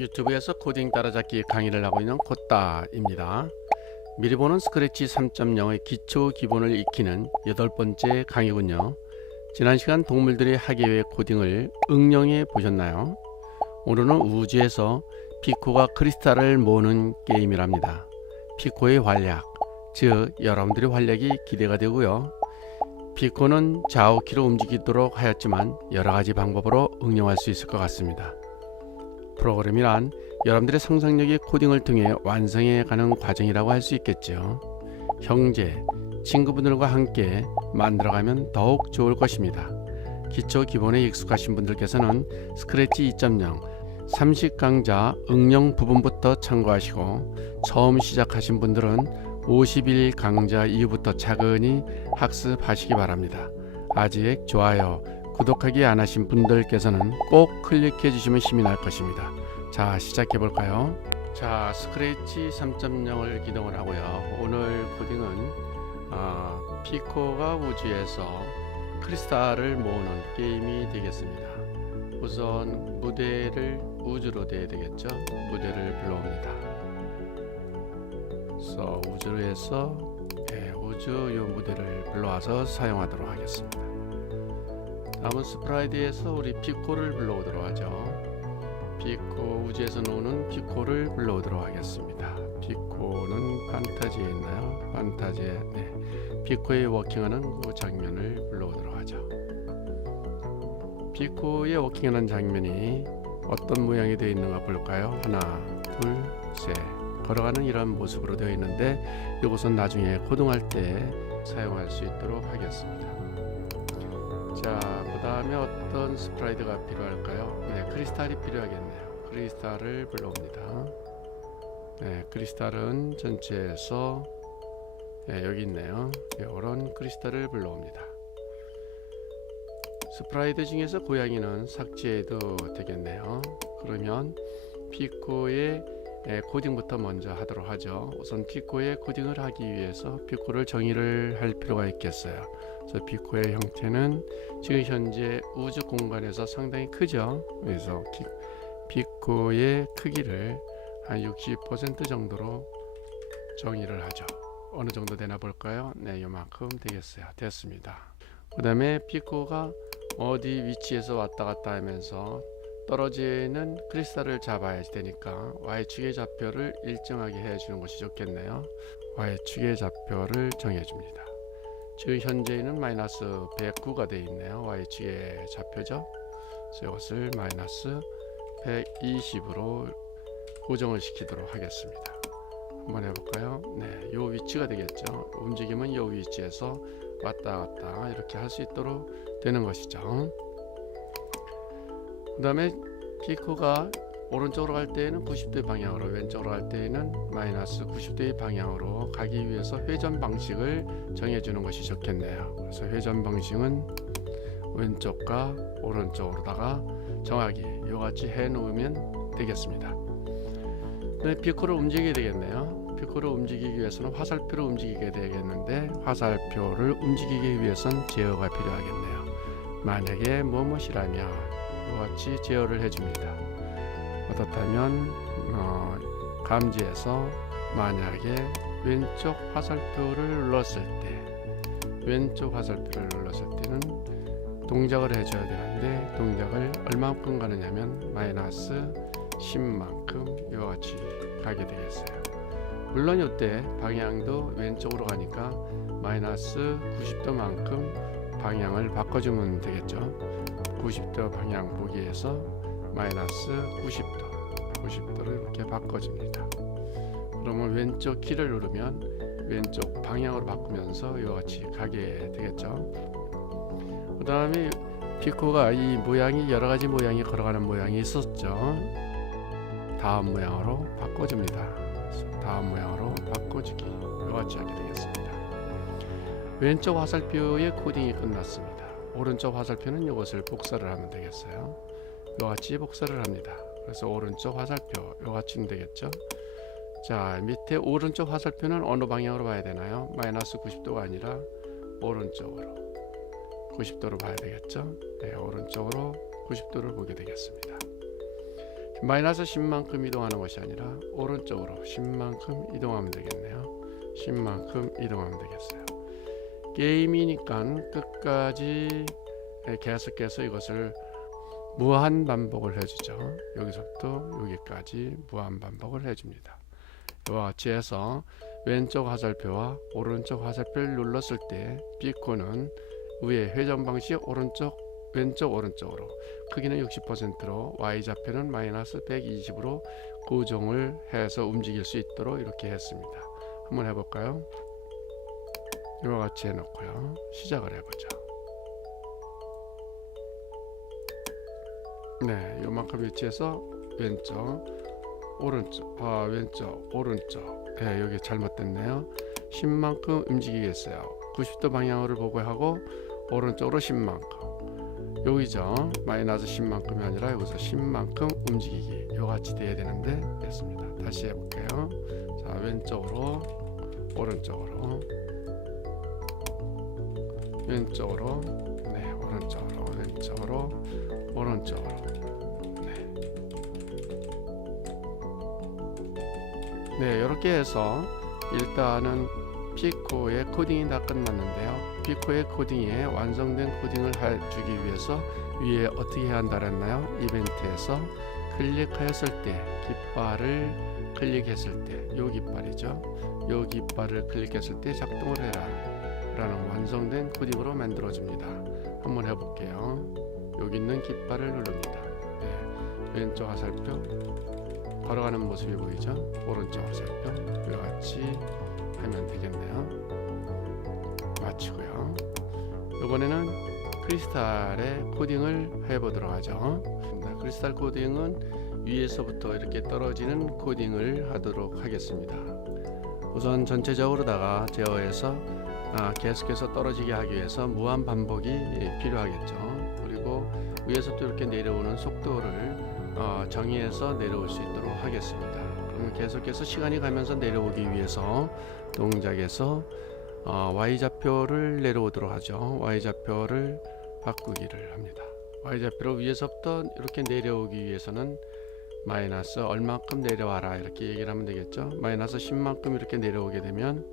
유튜브에서 코딩 따라잡기 강의를 하고 있는 코따입니다. 미리 보는 스크래치 3.0의 기초 기본을 익히는 여덟 번째 강의군요. 지난 시간 동물들이 하기 위해 코딩을 응용해 보셨나요? 오늘은 우주에서 피코가 크리스탈을 모으는 게임이랍니다. 피코의 활약, 즉 여러분들의 활약이 기대가 되고요. 피코는 좌우키로 움직이도록 하였지만 여러 가지 방법으로 응용할 수 있을 것 같습니다. 프로그램이란 여러분들의 상상력이 코딩을 통해 완성해 가는 과정이라고 할 수 있겠죠. 형제, 친구분들과 함께 만들어가면 더욱 좋을 것입니다. 기초 기본에 익숙하신 분들께서는 스크래치 2.0 30 강좌 응용 부분부터 참고하시고 처음 시작하신 분들은 51 강좌 이후부터 차근히 학습하시기 바랍니다. 아직 좋아요, 구독하기 안 하신 분들께서는 꼭 클릭해 주시면 힘이 날 것입니다. 자, 시작해 볼까요? 자, 스크래치 3.0을 기동을 하고요. 오늘 코딩은 아, 피코가 우주에서 크리스탈을 모으는 게임이 되겠습니다. 우선 무대를 우주로 돼야 되겠죠. 무대를 불러옵니다. 그래서 우주로 해서 예, 우주 요 무대를 불러와서 사용하도록 하겠습니다. 다음은 스프라이드에서 우리 피코를 불러오도록 하죠. 피코 우주에서 노는 피코를 불러오도록 하겠습니다. 피코는 판타지에 있나요? 판타지에 네. 피코의 워킹하는 그 장면을 불러오도록 하죠. 피코의 워킹하는 장면이 어떤 모양이 되어 있는가 볼까요? 하나, 둘, 셋. 걸어가는 이런 모습으로 되어 있는데 이것은 나중에 코딩할 때 사용할 수 있도록 하겠습니다. 자, 그 다음에 어떤 스프라이드가 필요할까요? 네, 크리스탈이 필요하겠네요. 크리스탈을 불러옵니다. 네, 크리스탈은 전체에서 네, 여기 있네요. 이런 크리스탈을 불러옵니다. 스프라이드 중에서 고양이는 삭제해도 되겠네요. 그러면 피코의 예, 코딩부터 먼저 하도록 하죠. 우선 피코의 코딩을 하기 위해서 피코를 정의를 할 필요가 있겠어요. 그래서 피코의 형태는 지금 현재 우주 공간에서 상당히 크죠. 그래서 피, 피코의 크기를 한 60% 정도로 정의를 하죠. 어느 정도 되나 볼까요? 네, 요만큼 되겠어요. 됐습니다. 그 다음에 피코가 어디 위치에서 왔다 갔다 하면서 떨어지는 크리스탈을 잡아야 되니까 y축의 좌표를 일정하게 해주는 것이 좋겠네요. y축의 좌표를 정해줍니다. 지금 현재는 마이너스 109가 되어 있네요. y축의 좌표죠. 그래서 이것을 마이너스 120으로 고정을 시키도록 하겠습니다. 한번 해볼까요? 네, 요 위치가 되겠죠. 움직임은 요 위치에서 왔다 갔다 이렇게 할 수 있도록 되는 것이죠. 그 다음에 피코가 오른쪽으로 갈 때에는 90도 방향으로 왼쪽으로 갈 때에는 마이너스 90도의 방향으로 가기 위해서 회전 방식을 정해주는 것이 좋겠네요. 그래서 회전 방식은 왼쪽과 오른쪽으로다가 정하게 이같이 해 놓으면 되겠습니다. 네, 피코를 움직이게 되겠네요. 피코를 움직이기 위해서는 화살표로 움직이게 되겠는데 화살표를 움직이기 위해서는 제어가 필요하겠네요. 만약에 무엇이라면 이같이 제어를 해줍니다. 어떻다면 어, 감지해서 만약에 왼쪽 화살표를 눌렀을 때 왼쪽 화살표를 눌렀을 때는 동작을 해줘야 되는데 동작을 얼마만큼 가느냐면 마이너스 10만큼 이와 같이 가게 되겠어요. 물론 이때 방향도 왼쪽으로 가니까 마이너스 90도만큼 방향을 바꿔주면 되겠죠. 90도 방향 보기에서 마이너스 90도 90도를 이렇게 바꿔줍니다. 그러면 왼쪽 키를 누르면 왼쪽 방향으로 바꾸면서 이와 같이 가게 되겠죠. 그 다음에 피코가 이 모양이 여러 가지 모양이 걸어가는 모양이 있었죠. 다음 모양으로 바꿔줍니다. 다음 모양으로 바꿔주기 이와 같이 하게 되겠습니다. 왼쪽 화살표의 코딩이 끝났습니다. 오른쪽 화살표는 이것을 복사를 하면 되겠어요. 이와 같이 복사를 합니다. 그래서 오른쪽 화살표 이와 같이 되겠죠. 자 밑에 오른쪽 화살표는 어느 방향으로 봐야 되나요? 마이너스 90도가 아니라 오른쪽으로 90도로 봐야 되겠죠. 네, 오른쪽으로 90도를 보게 되겠습니다. 마이너스 10만큼 이동하는 것이 아니라 오른쪽으로 10만큼 이동하면 되겠네요. 10만큼 이동하면 되겠어요. 게임이니까 끝까지 계속해서 이것을 무한 반복을 해주죠. 여기서부터 여기까지 무한 반복을 해줍니다. 이와 같이 해서 왼쪽 화살표와 오른쪽 화살표를 눌렀을 때 비코는 위에 회전 방식 오른쪽 왼쪽 오른쪽으로 크기는 60%로 y 좌표는 마이너스 120으로 고정을 해서 움직일 수 있도록 이렇게 했습니다. 한번 해볼까요? 이와 같이 해놓고요. 시작을 해보죠. 네, 요만큼 위치에서 왼쪽, 오른쪽, 아 왼쪽, 오른쪽. 네, 여기 잘못됐네요. 10만큼 움직이겠어요. 90도 방향으로 보고 하고 오른쪽으로 10만큼. 여기죠. 마이너스 10만큼이 아니라 여기서 10만큼 움직이기. 요 같이 돼야 되는데 됐습니다. 다시 해볼게요. 자, 왼쪽으로, 오른쪽으로, 왼쪽으로, 네, 오른쪽으로, 왼쪽으로, 오른쪽으로. 네, 이렇게 해서 일단은 피코의 코딩이 다 끝났는데요. 피코의 코딩에 완성된 코딩을 해주기 위해서 위에 어떻게 해야 한다랬나요? 이벤트에서 클릭하였을 때 깃발을 클릭했을 때, 요 깃발이죠. 요 깃발을 클릭했을 때 작동을 해라 라는 완성된 코딩으로 만들어 줍니다. 한번 해볼게요. 여기 있는 깃발을 누릅니다. 네, 왼쪽 화살표 걸어가는 모습이 보이죠? 오른쪽 화살표 이와 같이 하면 되겠네요. 마치고요. 이번에는 크리스탈의 코딩을 해보도록 하죠. 네, 크리스탈 코딩은 위에서부터 이렇게 떨어지는 코딩을 하도록 하겠습니다. 우선 전체적으로다가 제어해서 아, 계속해서 떨어지게 하기 위해서 무한 반복이 예, 필요하겠죠. 그리고 위에서부터 이렇게 내려오는 속도를 어, 정의해서 내려올 수 있도록 하겠습니다. 그러면 계속해서 시간이 가면서 내려오기 위해서 동작에서 어, y 좌표를 내려오도록 하죠. y 좌표를 바꾸기를 합니다. y 좌표로 위에서부터 이렇게 내려오기 위해서는 마이너스 얼마큼 내려와라 이렇게 얘기를 하면 되겠죠. 마이너스 10만큼 이렇게 내려오게 되면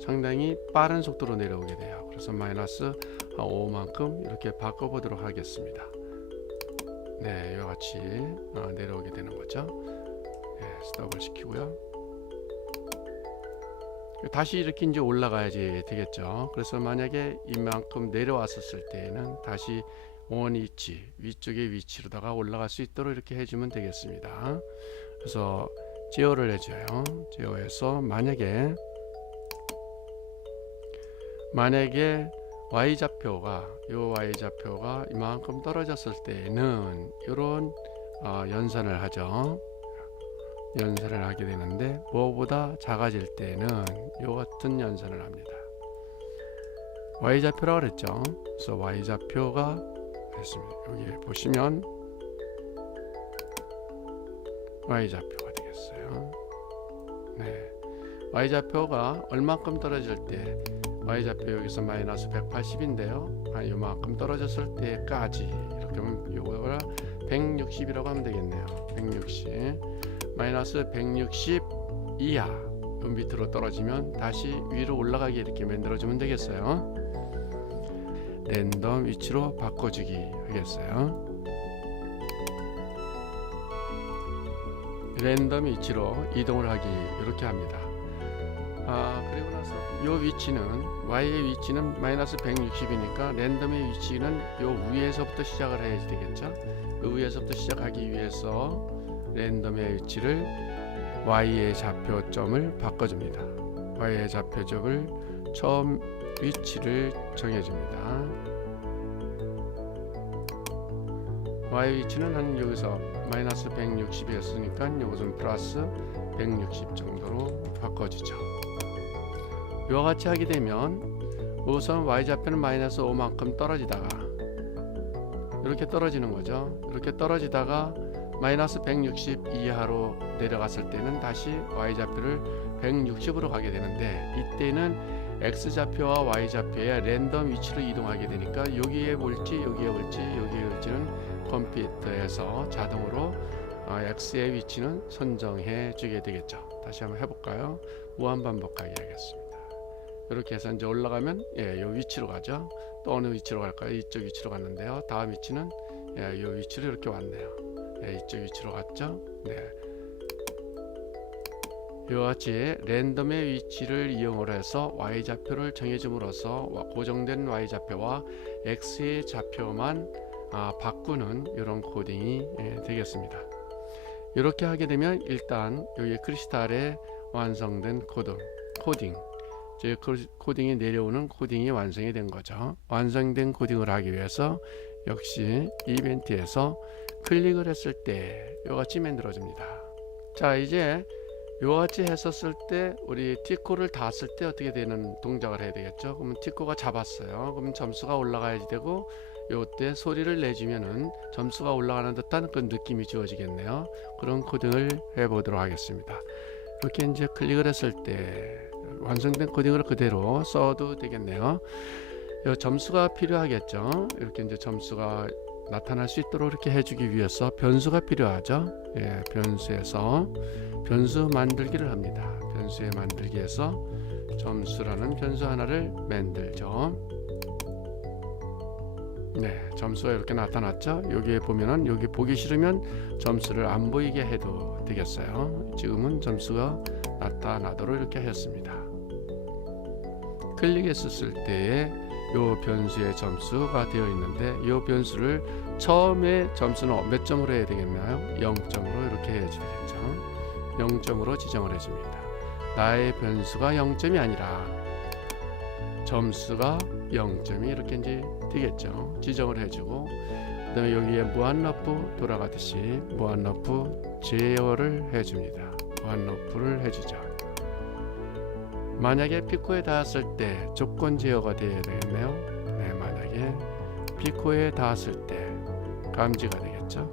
상당히 빠른 속도로 내려오게 돼요. 그래서 마이너스 5만큼 이렇게 바꿔보도록 하겠습니다. 네, 이와 같이 어, 내려오게 되는 거죠. 네, 스톱을 시키고요. 다시 이렇게 이제 올라가야지 되겠죠. 그래서 만약에 이만큼 내려왔었을 때에는 다시 원 위치 위쪽의 위치로다가 올라갈 수 있도록 이렇게 해주면 되겠습니다. 그래서 제어를 해줘요. 제어해서 만약에 만약에 y 좌표가 요 y 좌표가 이만큼 떨어졌을 때는 이런 어, 연산을 하죠. 연산을 하게 되는데 무엇보다 작아질 때는 요 같은 연산을 합니다. y 좌표라고 그랬죠. 그래서 y 좌표가 됐습니다. 여기 보시면 y 좌표가 되겠어요. 네. y 좌표가 얼마큼 떨어질 때 y좌표 여기서 마이너스 180인데요. 한 요만큼 떨어졌을 때까지 이렇게 하면 요거를 160이라고 하면 되겠네요. 160 마이너스 160 이하 요 밑으로 떨어지면 다시 위로 올라가게 이렇게 만들어주면 되겠어요. 랜덤 위치로 바꿔주기 하겠어요. 랜덤 위치로 이동을 하기 이렇게 합니다. 아 그리고 나서 요 위치는 y의 위치는 마이너스 160이니까 랜덤의 위치는 요 위에서부터 시작을 해야 되겠죠 그 위에서부터 시작하기 위해서 랜덤의 위치를 y의 좌표점을 바꿔줍니다. y의 좌표점을 처음 위치를 정해줍니다. y 위치는 한 여기서 마이너스 160이었으니까 여기서는 플러스 160 정도로 바꿔주죠. 이와 같이 하게 되면 우선 y좌표는 마이너스 5만큼 떨어지다가 이렇게 떨어지는 거죠. 이렇게 떨어지다가 마이너스 160 이하로 내려갔을 때는 다시 y좌표를 160으로 가게 되는데 이때는 x좌표와 y좌표의 랜덤 위치로 이동하게 되니까 여기에 볼지 여기에 볼지 여기에 볼지는 컴퓨터에서 자동으로 어, x의 위치는 선정해 주게 되겠죠. 다시 한번 해볼까요? 무한 반복하게 하겠습니다. 이렇게 해서 이제 올라가면 예, 요 위치로 가죠. 또 어느 위치로 갈까요? 이쪽 위치로 갔는데요. 다음 위치는 예, 요 위치로 이렇게 왔네요. 예, 이쪽 위치로 갔죠. 네. 이와 같이 랜덤의 위치를 이용을 해서 y 좌표를 정해줌으로써 와- 고정된 y 좌표와 x의 좌표만 아, 바꾸는 이런 코딩이 예, 되겠습니다. 이렇게 하게 되면 일단 여기 크리스탈에 완성된 코드, 코딩, 즉그 코딩이 내려오는 코딩이 완성이 된 거죠. 완성된 코딩을 하기 위해서 역시 이벤트에서 클릭을 했을 때 이같이 만들어집니다. 자 이제 요같이 했었을 때 우리 티코를 닿았을 때 어떻게 되는 동작을 해야 되겠죠? 그러면 티코가 잡았어요. 그러면 점수가 올라가야지 되고 요때 소리를 내주면은 점수가 올라가는 듯한 그 느낌이 주어지겠네요. 그런 코딩을 해보도록 하겠습니다. 이렇게 이제 클릭을 했을 때 완성된 코딩을 그대로 써도 되겠네요. 요 점수가 필요하겠죠. 이렇게 이제 점수가 나타날 수 있도록 이렇게 해주기 위해서 변수가 필요하죠. 예, 변수에서 변수 만들기를 합니다. 변수에 만들기에서 점수라는 변수 하나를 만들죠. 네, 점수가 이렇게 나타났죠. 여기에 보면은 여기 보기 싫으면 점수를 안 보이게 해도 되겠어요. 지금은 점수가 나타나도록 이렇게 했습니다. 클릭했을 때에 요 변수의 점수가 되어 있는데 요 변수를 처음에 점수는 몇 점으로 해야 되겠나요? 0점으로 이렇게 해야지 되겠죠. 0점으로 지정을 해줍니다. 나의 변수가 0점이 아니라 점수가 0점이 이렇게 이제 되겠죠. 지정을 해주고 그다음에 여기에 무한 러프 돌아가듯이 무한 러프 제어를 해줍니다. 무한 러프를 해주죠. 만약에 피코에 닿았을 때 조건 제어가 되어야 되겠네요. 네, 만약에 피코에 닿았을 때 감지가 되겠죠.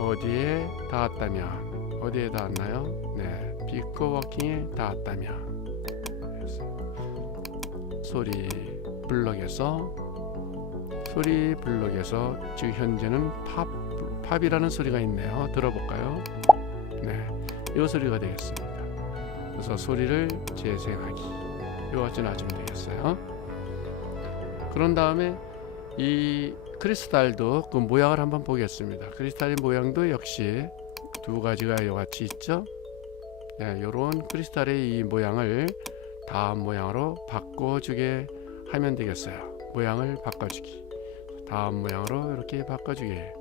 어디에 닿았다면 어디에 닿았나요? 네, 피코 워킹에 닿았다면 소리 블럭에서 소리 블럭에서 지금 현재는 팝 팝이라는 소리가 있네요. 들어볼까요? 네, 이 소리가 되겠습니다. 그래서 소리를 재생하기 이같이 놔주면 되겠어요. 그런 다음에 이 크리스탈도 그 모양을 한번 보겠습니다. 크리스탈의 모양도 역시 두 가지가 이같이 있죠. 네, 이런 크리스탈의 이 모양을 다음 모양으로 바꿔주게 하면 되겠어요. 모양을 바꿔주기. 다음 모양으로 이렇게 바꿔주게.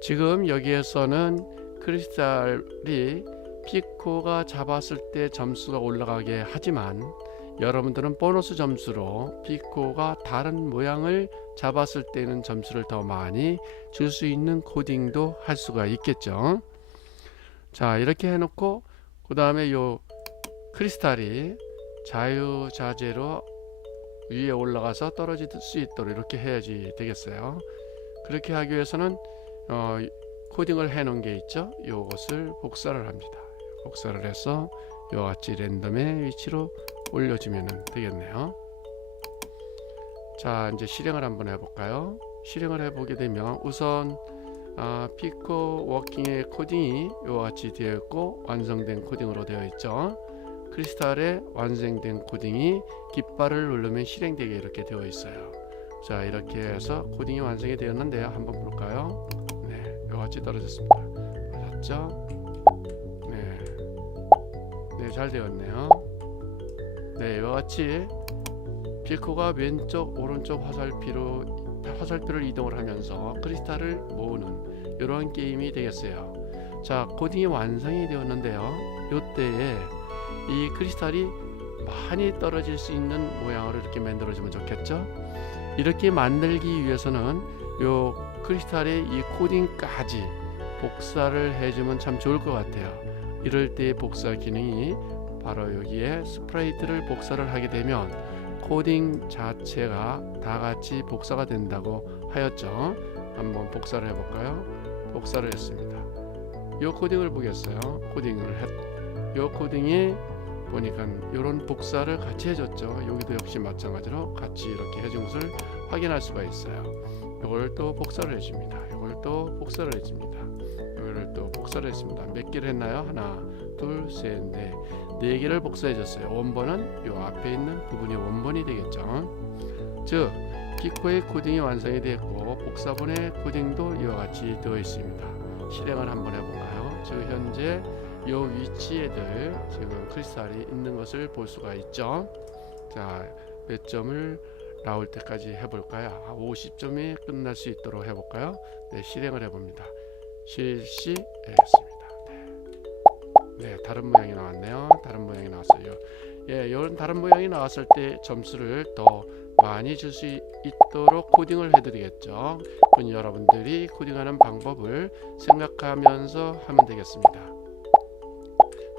지금 여기에서는 크리스탈이 피코가 잡았을 때 점수가 올라가게 하지만 여러분들은 보너스 점수로 피코가 다른 모양을 잡았을 때는 점수를 더 많이 줄 수 있는 코딩도 할 수가 있겠죠. 자 이렇게 해놓고 그 다음에 요 크리스탈이 자유자재로 위에 올라가서 떨어질 수 있도록 이렇게 해야지 되겠어요. 그렇게 하기 위해서는 어, 코딩을 해 놓은 게 있죠. 요것을 복사를 합니다. 복사를 해서 이와 같이 랜덤의 위치로 올려주면 되겠네요. 자 이제 실행을 한번 해볼까요? 실행을 해보게 되면 우선 아, 피코 워킹의 코딩이 이와 같이 되어 있고 완성된 코딩으로 되어 있죠. 크리스탈의 완성된 코딩이 깃발을 누르면 실행되게 이렇게 되어 있어요. 자 이렇게 해서 코딩이 완성이 되었는데요. 한번 볼까요? 네, 이와 같이 떨어졌습니다. 맞았죠? 네, 네, 잘 되었네요. 네, 이와 같이 피코가 왼쪽, 오른쪽 화살표로 화살표를 이동을 하면서 크리스탈을 모으는 이러한 게임이 되겠어요. 자, 코딩이 완성이 되었는데요. 이때에 이 크리스탈이 많이 떨어질 수 있는 모양으로 이렇게 만들어주면 좋겠죠. 이렇게 만들기 위해서는 요 크리스탈의 이 코딩까지 복사를 해주면 참 좋을 것 같아요. 이럴 때 복사 기능이 바로 여기에 스프레이트를 복사를 하게 되면 코딩 자체가 다 같이 복사가 된다고 하였죠. 한번 복사를 해볼까요? 복사를 했습니다. 이 코딩을 보겠어요. 코딩을 했. 이 코딩이 보니까 이런 복사를 같이 해줬죠. 여기도 역시 마찬가지로 같이 이렇게 해준 것을 확인할 수가 있어요. 이걸 또 복사를 해줍니다. 이걸 또 복사를 해줍니다. 요거를 또 복사를 했습니다. 몇 개를 했나요? 하나, 둘, 셋, 넷. 네 개를 복사해 줬어요. 원본은 요 앞에 있는 부분이 원본이 되겠죠. 즉 기코의 코딩이 완성이 되었고 복사본의 코딩도 이와 같이 되어 있습니다. 실행을 한번 해볼까요? 즉 현재 요 위치에들 지금 크리스탈이 있는 것을 볼 수가 있죠. 자, 몇 점을 나올 때까지 해볼까요? 50점이 끝날 수 있도록 해볼까요? 네, 실행을 해봅니다. 실시했습니다. 네. 네, 다른 모양이 나왔네요. 다른 모양이 나왔어요. 예, 이런 다른 모양이 나왔을 때 점수를 더 많이 줄 수 있도록 코딩을 해드리겠죠. 그건 여러분들이 코딩하는 방법을 생각하면서 하면 되겠습니다.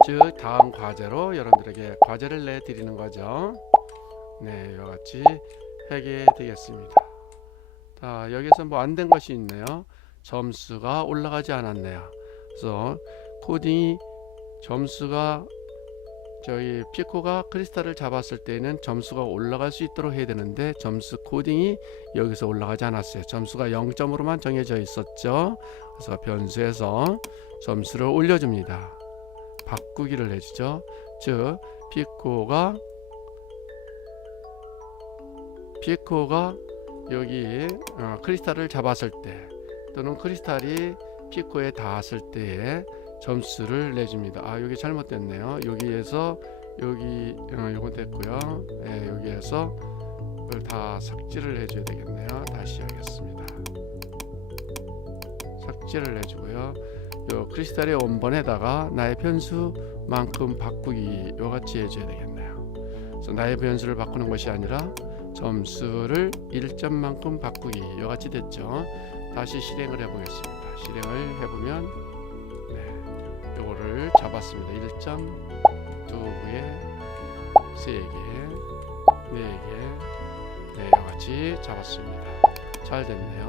즉 다음 과제로 여러분들에게 과제를 내드리는 거죠. 네, 이와 같이 하게 되겠습니다. 자, 여기서 뭐 안 된 것이 있네요. 점수가 올라가지 않았네요. 그래서 코딩이 점수가 저희 피코가 크리스탈을 잡았을 때는 점수가 올라갈 수 있도록 해야 되는데 점수 코딩이 여기서 올라가지 않았어요. 점수가 0점으로만 정해져 있었죠. 그래서 변수에서 점수를 올려줍니다. 바꾸기를 해주죠. 즉 피코가 피코가 여기 어, 크리스탈을 잡았을 때 또는 크리스탈이 피코에 닿았을 때에 점수를 내줍니다. 아 여기 잘못됐네요. 여기에서 여기 어, 요거 됐고요. 예, 여기에서 다 삭제를 해줘야 되겠네요. 다시 하겠습니다. 삭제를 해주고요. 요 크리스탈의 원본에다가 나의 변수만큼 바꾸기 요같이 해줘야 되겠네요. 그래서 나의 변수를 바꾸는 것이 아니라 점수를 1점만큼 바꾸기 요같이 됐죠. 다시 실행을 해보겠습니다. 실행을 해보면 네, 요거를 잡았습니다. 1점, 두 개, 세 개, 네 개, 네 요같이 잡았습니다. 잘 됐네요.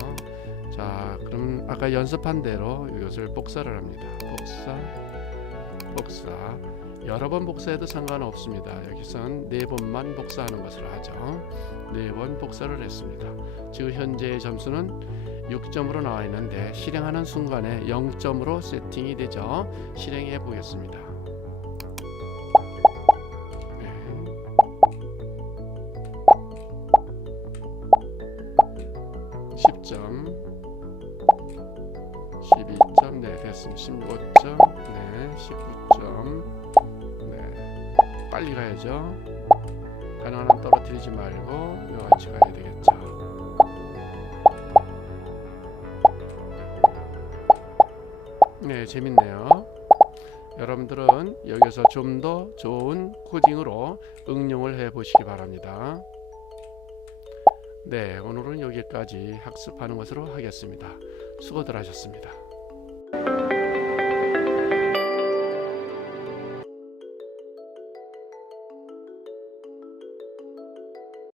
자, 그럼 아까 연습한 대로 이것을 복사를 합니다. 복사, 복사. 여러 번 복사해도 상관없습니다. 여기선 네 번만 복사하는 것을 하죠. 네 번 복사를 했습니다. 지금 현재의 점수는 6점으로 나와 있는데 실행하는 순간에 0점으로 세팅이 되죠. 실행해 보겠습니다. 네. 10점. 12점. 네 됐습니다. 15점. 네 19점. 네 빨리 가야죠. 가능한 한 떨어뜨리지 말고 이같이 가야 되겠죠 네 재밌네요. 여러분들은 여기서 좀 더 좋은 코딩으로 응용을 해 보시기 바랍니다. 네 오늘은 여기까지 학습하는 것으로 하겠습니다. 수고들 하셨습니다